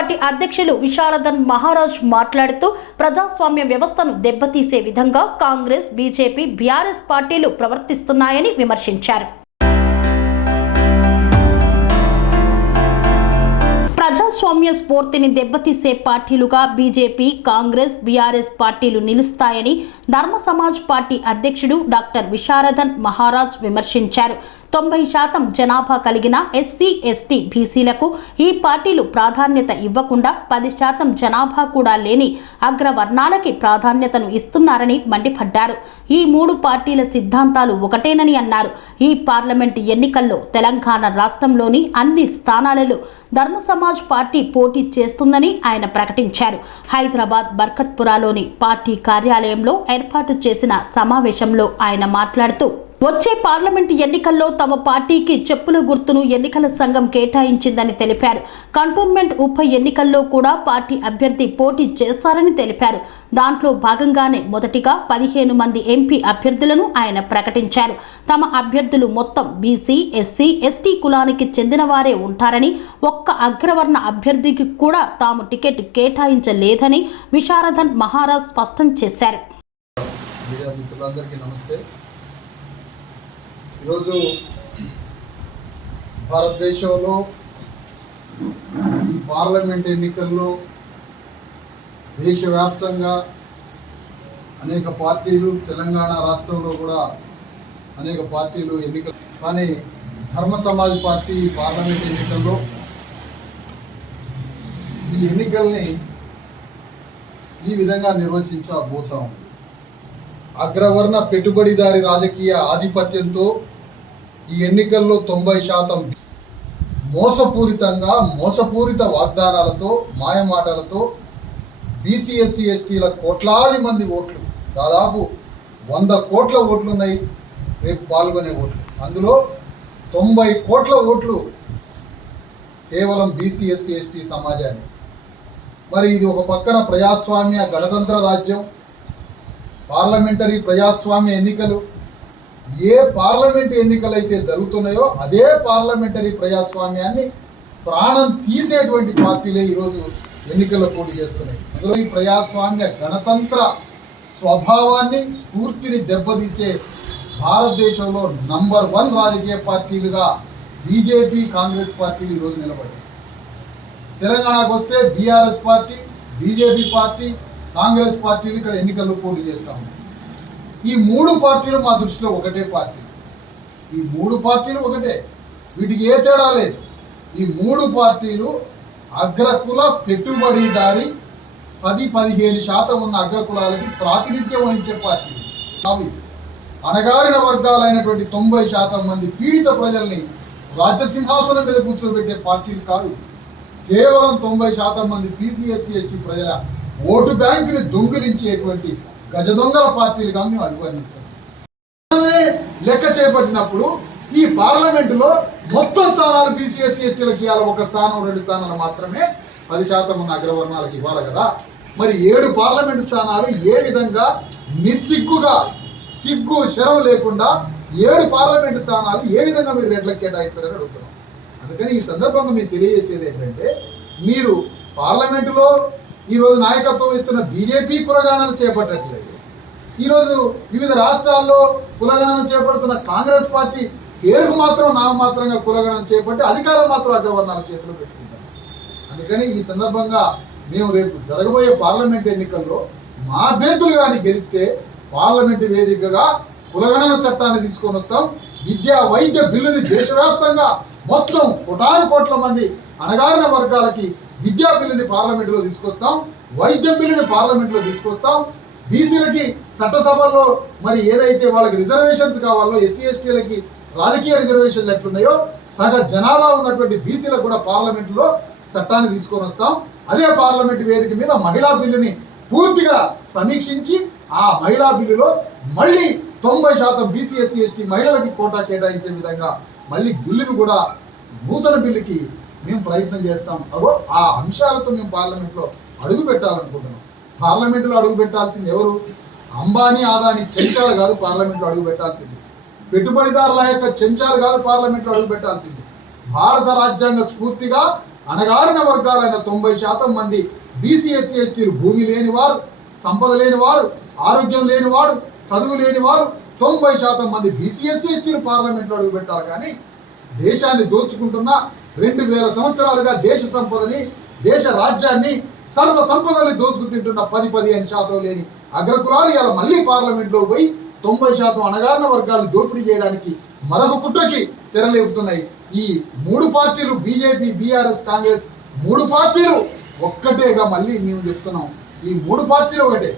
Party అధ్యక్షులు విశారదన్ మహారాజ్ మాట్లాడుతూ ప్రజాస్వామ్య వ్యవస్థను దెబ్బతీసే విధంగా కాంగ్రెస్ బీజేపీ బీఆర్ఎస్ పార్టీలు ప్రవర్తిస్తున్నాయని విమర్శించారు. ప్రజాస్వామ్య స్ఫూర్తిని దెబ్బతీసే పార్టీలుగా బీజేపీ కాంగ్రెస్ బీఆర్ఎస్ పార్టీలు నిలుస్తాయని ధర్మ సమాజ్ పార్టీ అధ్యక్షుడు డాక్టర్ విశారదన్ మహారాజ్ విమర్శించారు. తొంభై శాతం జనాభా కలిగిన ఎస్సీ ఎస్టీ బీసీలకు ఈ పార్టీలు ప్రాధాన్యత ఇవ్వకుండా పది శాతం జనాభా కూడా లేని అగ్రవర్ణాలకి ప్రాధాన్యతను ఇస్తున్నారని మండిపడ్డారు. ఈ మూడు పార్టీల సిద్ధాంతాలు ఒకటేనని అన్నారు. ఈ పార్లమెంటు ఎన్నికల్లో తెలంగాణ రాష్ట్రంలోని అన్ని స్థానాలలో ధర్మ సమాజ్ పార్టీ పోటీ చేస్తుందని ఆయన ప్రకటించారు. హైదరాబాద్ బర్కత్పురాలోని పార్టీ కార్యాలయంలో ఏర్పాటు చేసిన సమావేశంలో ఆయన మాట్లాడుతూ వచ్చే పార్లమెంటు ఎన్నికల్లో తమ పార్టీకి చెప్పుల గుర్తును ఎన్నికల సంఘం కేటాయించిందని తెలిపారు. కంటోన్మెంట్ ఉప ఎన్నికల్లో కూడా పార్టీ అభ్యర్థి పోటీ చేస్తారని తెలిపారు. దాంట్లో భాగంగానే మొదటిగా పదిహేను మంది ఎంపీ అభ్యర్థులను ఆయన ప్రకటించారు. తమ అభ్యర్థులు మొత్తం బీసీ ఎస్సీ ఎస్టీ కులానికి చెందిన వారే ఉంటారని ఒక్క అగ్రవర్ణ అభ్యర్థికి కూడా తాము టికెట్ కేటాయించలేదని విశారదన్ మహారాజ్ స్పష్టం చేశారు. నమస్తే. ఈరోజు భారతదేశంలో ఈ పార్లమెంట్ ఎన్నికల్లో దేశవ్యాప్తంగా అనేక పార్టీలు తెలంగాణ రాష్ట్రంలో కూడా అనేక పార్టీలు ఎన్నికలు. కానీ ధర్మ సమాజ్ పార్టీ ఈ పార్లమెంట్ ఎన్నికల్లో ఈ ఎన్నికల్ని ఈ విధంగా నిర్వచించబోతా ఉంది. అగ్రవర్ణ పెట్టుబడిదారి రాజకీయ ఆధిపత్యంతో ఈ ఎన్నికల్లో తొంభై శాతం మోసపూరితంగా మోసపూరిత వాగ్దానాలతో మాయమాటలతో బీసీఎస్సీ ఎస్టీల కోట్లాది మంది ఓట్లు దాదాపు వంద కోట్ల ఓట్లు ఉన్నాయి రేపు పాల్గొనే ఓట్లు. అందులో తొంభై కోట్ల ఓట్లు కేవలం బీసీఎస్సీ ఎస్టీ సమాజాన్ని మరి ఇది ఒక పక్కన ప్రజాస్వామ్య గణతంత్ర రాజ్యం పార్లమెంటరీ ప్రజాస్వామ్య ఎన్నికలు ఏ పార్లమెంట్ ఎన్నికలు అయితే జరుగుతున్నాయో అదే పార్లమెంటరీ ప్రజాస్వామ్యాన్ని ప్రాణం తీసేటువంటి పార్టీలే ఈరోజు ఎన్నికల్లో పోటీ చేస్తున్నాయి. అందులో ఈ ప్రజాస్వామ్య గణతంత్ర స్వభావాన్ని స్ఫూర్తిని దెబ్బతీసే భారతదేశంలో నంబర్ వన్ రాజకీయ పార్టీలుగా బీజేపీ కాంగ్రెస్ పార్టీలు ఈరోజు నిలబడ్డాయి. తెలంగాణకు వస్తే BRS party BJP party Congress పార్టీలు ఇక్కడ ఎన్నికల్లో పోటీ చేస్తా ఉన్నాయి. ఈ మూడు పార్టీలు మా దృష్టిలో ఒకటే పార్టీ. ఈ మూడు పార్టీలు ఒకటే. వీటికి ఏ తేడా లేదు. ఈ మూడు పార్టీలు అగ్రకుల పెట్టుబడిదారి పది పదిహేను శాతం ఉన్న అగ్రకులాలకి ప్రాతినిధ్యం వహించే పార్టీలు అవి అణగారిన వర్గాలైనటువంటి తొంభై శాతం మంది పీడిత ప్రజల్ని రాజ్యసింహాసనం మీద కూర్చోబెట్టే పార్టీలు కాదు కేవలం తొంభై శాతం మంది బీసీఎస్సీ ఎస్టీ ప్రజల ఓటు బ్యాంకుని దొంగిలించేటువంటి గజదొంగల పార్టీలుగా మేము అభివర్ణిస్తాం. లెక్క చేపట్టినప్పుడు ఈ పార్లమెంటులో మొత్తం స్థానాలు బీసీఎస్సీ ఎస్టీలకు ఇవ్వాలి ఒక స్థానం రెండు స్థానాలు మాత్రమే పది శాతం ఉన్న అగ్రవర్ణాలకు ఇవ్వాలి కదా. మరి ఏడు పార్లమెంటు స్థానాలు ఏ విధంగా నిస్సిగ్గుగా సిగ్గు శరం లేకుండా ఏడు పార్లమెంటు స్థానాలు ఏ విధంగా మీరు రెట్లకు కేటాయిస్తారని అడుగుతున్నాం. అందుకని ఈ సందర్భంగా మీరు తెలియజేసేది ఏంటంటే మీరు పార్లమెంటులో ఈరోజు నాయకత్వం ఇస్తున్న బీజేపీ కులగానాలు చేపట్టట్లేదు. ఈరోజు వివిధ రాష్ట్రాల్లో కులగణన చేపడుతున్న కాంగ్రెస్ పార్టీ పేరుకు మాత్రం నామమాత్రంగా కులగణన చేపట్టి అధికారం మాత్రం అగ్రవర్ణాల చేతిలో పెట్టుకుంటాం అందుకని ఈ సందర్భంగా మేము రేపు జరగబోయే పార్లమెంట్ ఎన్నికల్లో మా అభ్యర్థులు కానీ గెలిస్తే పార్లమెంట్ వేదికగా కులగణన చట్టాన్ని తీసుకొని వస్తాం. విద్యా వైద్య బిల్లుని దేశవ్యాప్తంగా మొత్తం కోటాను కోట్ల మంది అణగారిన వర్గాలకి విద్యా బిల్లుని పార్లమెంట్లో తీసుకొస్తాం వైద్యం బిల్లుని పార్లమెంట్లో తీసుకొస్తాం. బీసీలకి చట్టసభల్లో మరి ఏదైతే వాళ్ళకి రిజర్వేషన్స్ కావాలో ఎస్సీ ఎస్టీలకి రాజకీయ రిజర్వేషన్లు ఎట్లున్నాయో సగ జనాభా ఉన్నటువంటి బీసీలకు కూడా పార్లమెంట్లో చట్టాన్ని తీసుకొని వస్తాం. అదే పార్లమెంట్ వేదిక మీద మహిళా బిల్లుని పూర్తిగా సమీక్షించి ఆ మహిళా బిల్లులో మళ్ళీ తొంభై శాతం బీసీ ఎస్సీ ఎస్టీ మహిళలకి కోటా కేటాయించే విధంగా మళ్ళీ బిల్లును కూడా నూతన బిల్లుకి మేము ప్రయత్నం చేస్తాం. అగో ఆ అంశాలతో మేము పార్లమెంట్లో అడుగు పెట్టాలనుకుంటున్నాం. పార్లమెంట్లో అడుగు పెట్టాల్సింది ఎవరు? అంబానీ ఆదాని చెంచాలు కాదు పార్లమెంట్లో అడుగు పెట్టాల్సింది. పెట్టుబడిదారుల యొక్క చెంచాలు కాదు పార్లమెంట్లో అడుగు పెట్టాల్సింది. భారత రాజ్యాంగ స్ఫూర్తిగా అణగారిన వర్గాలైన తొంభై శాతం మంది బీసీఎస్సీ ఎస్టీలు భూమి లేని వారు సంపద లేని వారు ఆరోగ్యం లేని వారు చదువు లేని వారు తొంభై శాతం మంది బీసీఎస్సీ ఎస్టీలు పార్లమెంట్లో అడుగు పెట్టాలి కానీ దేశాన్ని దోచుకుంటున్న రెండు వేల సంవత్సరాలుగా దేశ సంపదని దేశ రాజ్యాన్ని సర్వ సంపదని దోచుకు తింటున్న పది పదిహేను శాతం లేని అగ్రకులాలు ఇలా మళ్ళీ పార్లమెంట్లో పోయి తొంభై శాతం అణగారిన వర్గాలు దోపిడీ చేయడానికి మరొక కుట్రకి తెరలేపుతున్నాయి. ఈ మూడు పార్టీలు బీజేపీ బీఆర్ఎస్ కాంగ్రెస్ మూడు పార్టీలు ఒక్కటేగా మళ్ళీ మేము చెప్తున్నాం. ఈ మూడు పార్టీలు ఒకటే.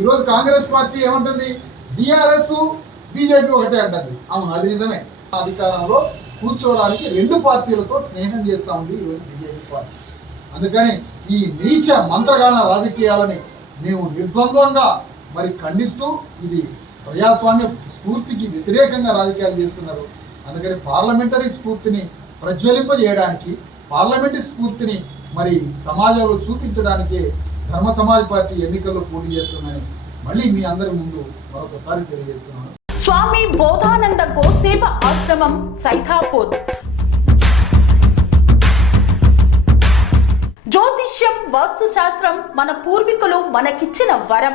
ఈరోజు కాంగ్రెస్ పార్టీ ఏమంటుంది? బీఆర్ఎస్ బీజేపీ ఒకటే అంటుంది. అవును అది నిజమే. అధికారంలో కూర్చోవడానికి రెండు పార్టీలతో స్నేహం చేస్తా ఉంది ఈరోజు బీజేపీ పార్టీ. అందుకని ఈ నీచ మంత్రగాన రాజకీయాలని మేము నిర్బంధంగా మరి ఖండిస్తూ ఇది ప్రజాస్వామ్య స్ఫూర్తికి వ్యతిరేకంగా రాజకీయాలు చేస్తున్నారు. అందుకని పార్లమెంటరీ స్ఫూర్తిని ప్రజ్వలింపజేయడానికి పార్లమెంటరీ స్ఫూర్తిని మరి సమాజంలో చూపించడానికి ధర్మ సమాజ్ పార్టీ ఎన్నికల్లో పోటీ చేస్తుందని మళ్ళీ మీ అందరి ముందు మరొకసారి తెలియజేస్తున్నాను. స్వామి బోధానంద గోసేవ ఆశ్రమం సైథాపూర్ జ్యోతిష్యం వాస్తు శాస్త్రం మన పూర్వీకులు మనకిచ్చిన వరం.